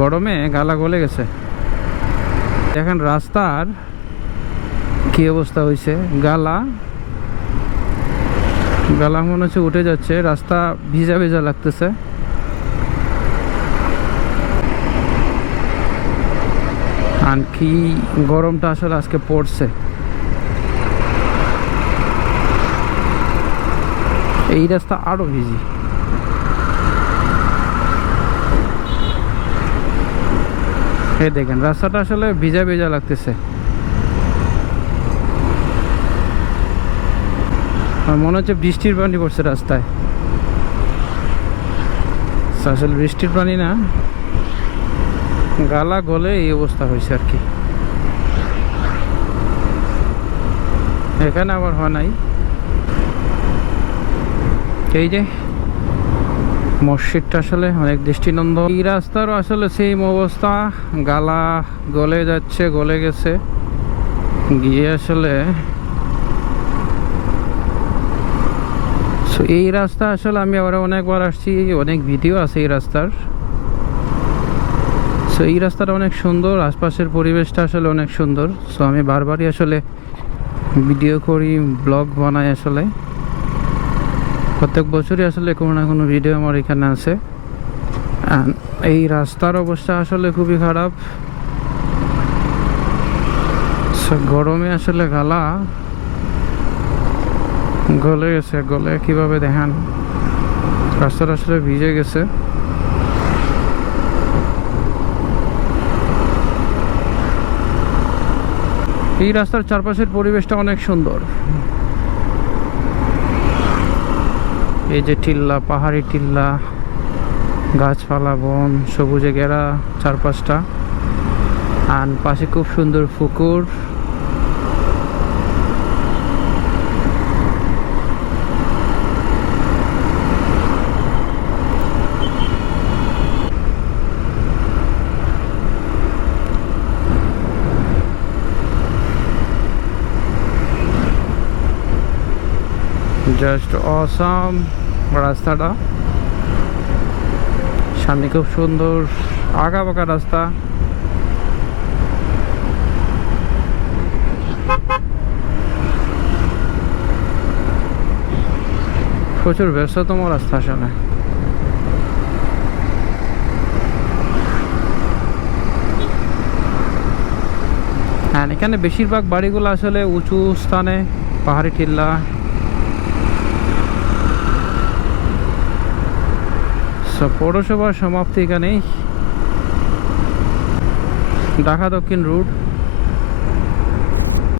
গরমে গালা গলে গেছে। দেখেন রাস্তার কি অবস্থা হয়েছে গালা গালা মনে হচ্ছে উঠে যাচ্ছে, রাস্তা ভিজা ভিজা লাগতেছে। আর কি গরমটা আসলে আজকে পড়ছে। এই রাস্তা আরও ভিজি। এই দেখেন, রাস্তাটা আসলে ভিজা ভিজা লাগতেছে। আর মনে হচ্ছে বৃষ্টির পানি পড়ছে রাস্তায়। আসলে বৃষ্টির পানি না, গালা গলে এই অবস্থা হয়েছে আর কি। এখানে আবার হয় নাই। এই যে মসজিদটা আসলে অনেক দৃষ্টিনন্দন। এই রাস্তারও আসলে সেম অবস্থা। গালা গলে যাচ্ছে, গলে গেছে। গিয়ে আসলে এই রাস্তা আসলে আমি আবার অনেকবার আসছি। অনেক ভিডিও আছে এই রাস্তার। সো এই রাস্তাটা অনেক সুন্দর। আশপাশের পরিবেশটা আসলে অনেক সুন্দর। সো আমি বারবারই আসলে ভিডিও করি ব্লগ বানাই আসলে। প্রত্যেক বছরই আসলে কোনো না কোনো ভিডিও আমার এখানে আছে। এই রাস্তার অবস্থা আসলে খুবই খারাপ। গরমে আসলে গালা। গলে গেছে, গলে কীভাবে দেখান? রাস্তাটা আসলে ভিজে গেছে। এই রাস্তার চারপাশের পরিবেশটা অনেক সুন্দর। এই যে টিল্লা, পাহাড়ি টিল্লা, গাছপালা, বন, সবুজে ঘেরা চারপাশটা। আর পাশে খুব সুন্দর পুকুর। জাস্ট অসাম রাস্তাটা। সামনে খুব সুন্দর আঁকা বাঁকা রাস্তা। প্রচুর ব্যস্ততম রাস্তা আসলে। হ্যাঁ এখানে বেশিরভাগ বাড়িগুলো আসলে উঁচু স্থানে, পাহাড়ি টিল্লা। সো পৌরসভার সমাপ্তি এখানেই। ঢাকা দক্ষিণ রুট।